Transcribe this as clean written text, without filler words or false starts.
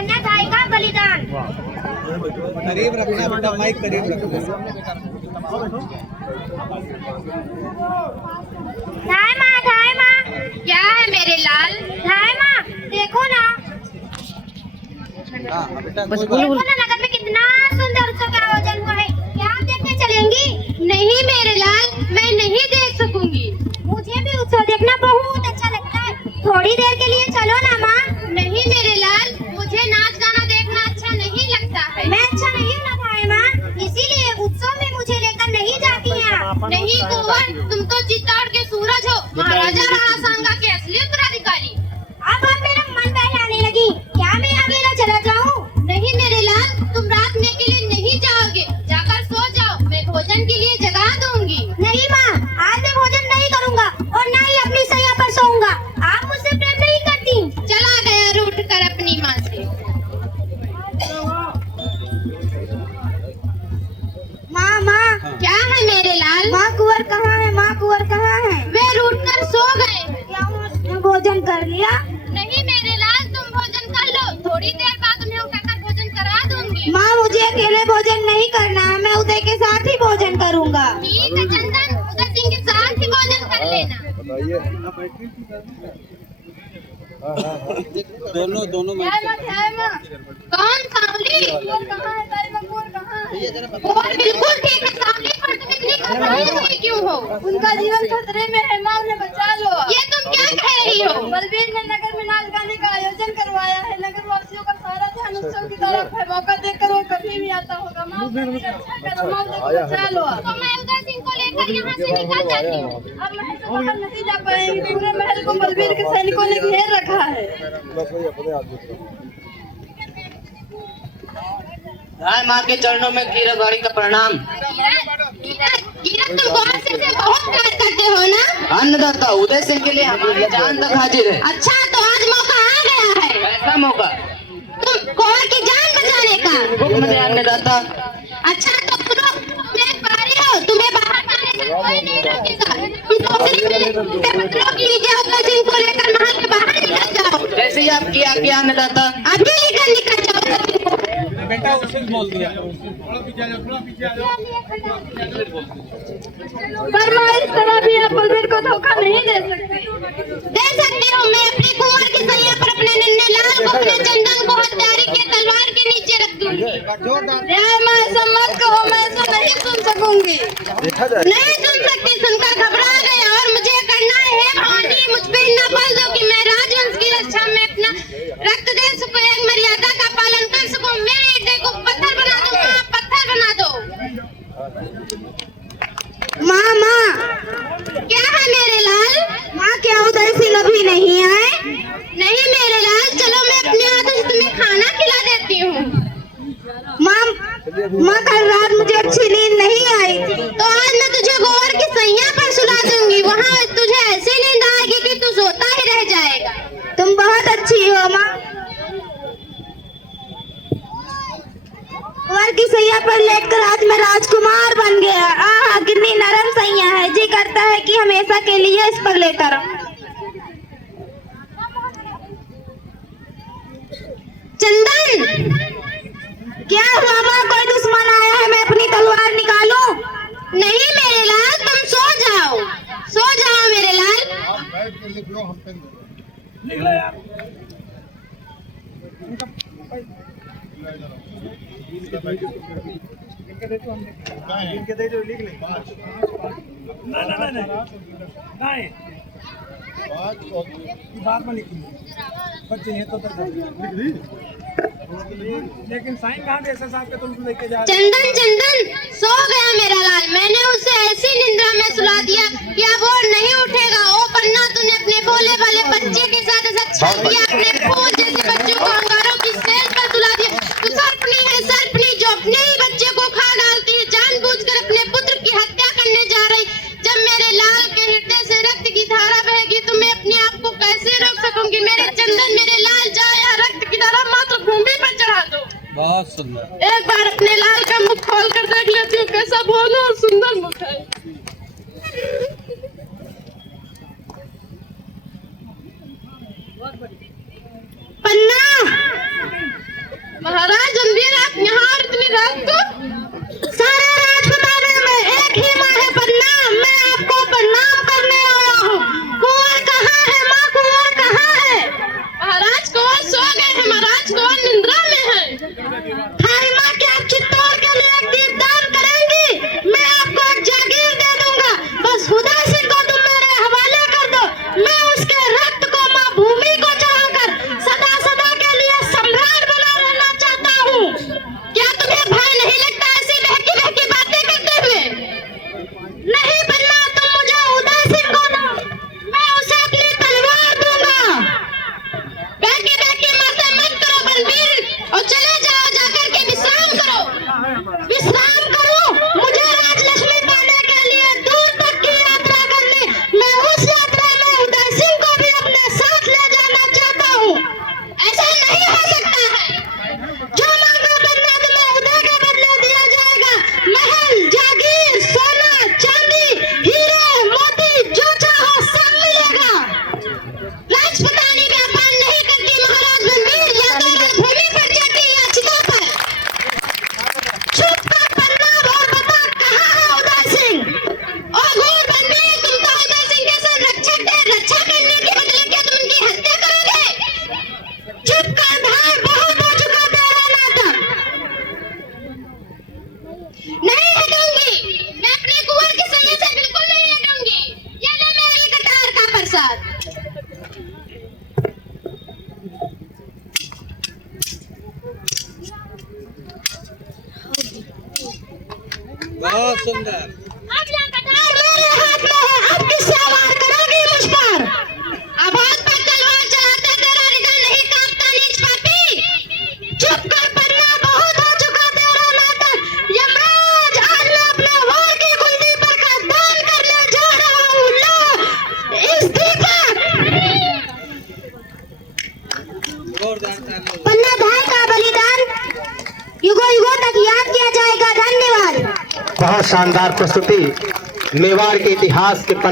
कन्यादायी का बलिदान। करीब रखना बेटा, माइक करीब रखना। धाय माँ क्या है मेरे लाल? धाय माँ देखो ना, देखो ना नगर में कितना सुंदर उत्सव का आयोजन हुआ है। क्या आप देखने चलेंगी? नहीं मेरे लाल, मैं नहीं देख सकूंगी। मुझे भी उत्सव देखना बहुत अच्छा लगता है, थोड़ी देर के लिए चलो ना माँ। नहीं मेरे लाल, मुझे नाच गाना देखना अच्छा नहीं लगता है। मैं अच्छा नहीं लगा है माँ, इसीलिए उत्सव में मुझे लेकर नहीं जाती हैं आप। नहीं कुंवर, तुम तो चित्तौड़ के सूरज हो, महाराजा राणा सांगा के असली उत्तराधिकारी। अब आप मेरा मन बहलाने लगी, क्या मैं अकेला चला जाऊँ? नहीं मेरे लाल, तुम रात में के लिए नहीं जाओगे, जाकर सो जाओ, मैं भोजन के लिए जगा दूंगी। नहीं माँ, आज मैं भोजन नहीं करूँगा और न ही अपनी सैया पर सोऊंगा। आप मुझसे प्रेम नहीं करती। चला गया रूठ कर अपनी माँ से। माँ क्या है मेरे लाल? माँ कुंवर कहाँ है? माँ कुंवर कहाँ है? वे रूठ कर सो गए। क्या उसने भोजन कर लिया? नहीं मेरे लाल, तुम भोजन कर लो, थोड़ी देर बाद उन्हें उठाकर भोजन करा दूंगी। माँ मुझे अकेले भोजन नहीं करना, मैं उदय के साथ ही भोजन करूँगा। ठीक है चंदन, उदय सिंह के साथ ही भोजन कर लेना। दोनों में कौन सांवली? बिल्कुल ठीक है सांवली, पर तुम इतनी घबराई क्यों हो? उनका जीवन खतरे में है माँ, उन्हें बचा लो। ये तुम क्या कह रही हो? बलबीर ने नगर में नाच गाने का आयोजन करवाया है, नगर वासियों का सारा ध्यान उत्सव की तरफ है। मौका देखकर वो कभी भी आता होगा। माँ उसकी रक्षा करो, माँ उसे बचा लो। तो मैं उदय सिंह को लेकर यहाँ से निकल जाती हूँ। अब महल से बाहर नहीं जा पाएंगे, पूरे महल को बलबीर के सैनिकों ने घेर रखा है। राय माँ के चरणों में कीरतवाड़ी का प्रणाम। तुम गौर से बहुत प्यार करते हो ना? अन्नदाता उदय सिंह के लिए हमारी जान तक हाजिर है। अच्छा तो आज मौका आ गया है। ऐसा मौका तुम कौर की जान बचाने का। हुक्म दे अन्नदाता। अच्छा तो सुनो, तुम एक बारी हो, तुम्हें बाहर जाने से कोई नहीं रोकेगा। तुम पत्रों की लीजिए, उदय सिंह को लेकर महल के बाहर निकल जाओ। जैसे ही आप किया क्या अन्नदाता। अभी निकल जाओ। बेटा उसे बोल दिया। पर माँ इस तरह भी आप बलबीर को धोखा नहीं दे सकते। दे सकती हूँ, मैं अपनी कुंवर की सैया पर अपने नन्हे लाल को, अपने चंदन को हत्यारे की तलवार के नीचे रख दूंगी। माँ ऐसा मत कहो, मैं ऐसा नहीं सुन सकूंगी। नहीं सुन सकती, सुनकर घबरा गए और मुझे करना है भवानी, मुझ पे न बल दो कि मैं राजवंश की रक्षा में अपना रक्त दे सकूं, एक मर्यादा का पालन कर सकूं। मेरे हृदय को पत्थर बना दो माँ, पत्थर बना दो। माँ क्या है मेरे लाल? माँ क्या उदय सिंह अभी नहीं आए? नहीं मेरे लाल, चलो मैं अपने हाथों से तुम्हें खाना खिला देती हूँ। माँ कल रात मुझे अच्छी नींद नहीं आई, तो आज मैं तुझे गोबर की सैया पर सुला दूंगी, वहाँ तुझे ऐसी नींद आएगी कि तू सोता ही रह जाएगा। तुम बहुत अच्छी हो माँ। गोबर की सैया पर लेटकर आज मैं राजकुमार बन गया। आहा कितनी नरम सैया है, जी करता है कि हमेशा के लिए इस पर लेटा रहूं। चंदन क्या हुआ माँ, कोई दुश्मन आया है? मैं अपनी तलवार निकालूं? नहीं मेरे लाल, तुम सो जाओ मेरे लाल। बात में लिखी बच्चे हैं तो लेकिन साइन कहाँ दे साहब के तुम लेके जा। चंदन सो गया मेरा लाल, मैंने उसे ऐसी निंद्रा में सुला दिया कि अब वो नहीं उठेगा। ओ पन्ना, तूने अपने भोले वाले बच्चे के साथ ऐसा छल किया, अपने फूल जैसे बच्चे को अंगारों की सेल पर सुला दिया। तू सर्पनी है, सर्पनी जो अपने ही बच्चे को खा डालती है, जानबूझकर अपने पुत्र की हत्या करने जा रही। जब मेरे लाल के हृदय से रक्त की धारा बहेगी तो मैं अपने आप को कैसे रोक सकूंगी? मेरे चंदन, मेरे लाल, जाओ यहाँ रक्त की धारा मात्र भूमि पर चढ़ा दो। बहुत सुंदर। एक बार अपने लाल का मुख खोल कर देख लेती हूँ, कैसा भोला और सुंदर मुख है। पन्ना बहुत सुंदर। अब यह कटार मेरे हाथ में है, अब किससे वार करोगी मुझ पर? अब हाथ पर तलवार चलाते तेरा हृदय नहीं कांपता नीच पापी। चुप कर पन्ना, बहुत हो चुका तेरा नाटक। यमराज, आज मैं अपने वार की कुंडी पर का दान करने जा रहा हूँ। लो इस्तीफा। जोरदार तालियां। पन्ना भाई का बलिदान युगों युगों तक याद किया जाएगा। धन्यवाद। बहुत शानदार प्रस्तुति। मेवाड़ के इतिहास के पन्ने